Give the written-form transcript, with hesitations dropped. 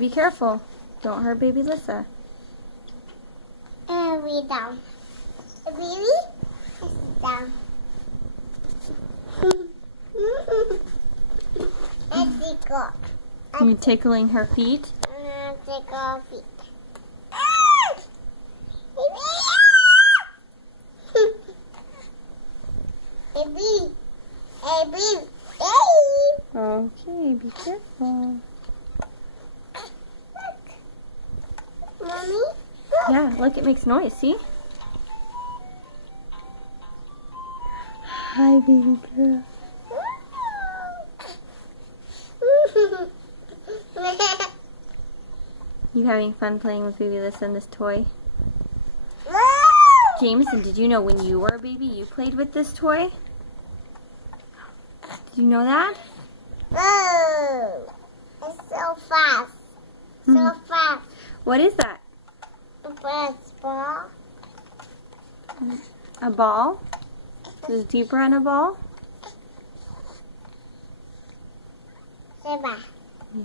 be careful. Don't hurt baby Lissa. And we down. Baby, it's down. And she got. You tickling her feet? And take off it. Baby, baby, baby. Okay, be careful. Mommy? Yeah, look, it makes noise, see? Hi, baby girl. You having fun playing with baby Lissa and this toy? Jameson, did you know when you were a baby you played with this toy? Did you know that? Oh, it's so fast. So fast. What is that? Baseball. A ball? Is deeper on a ball? Say bye. Yeah.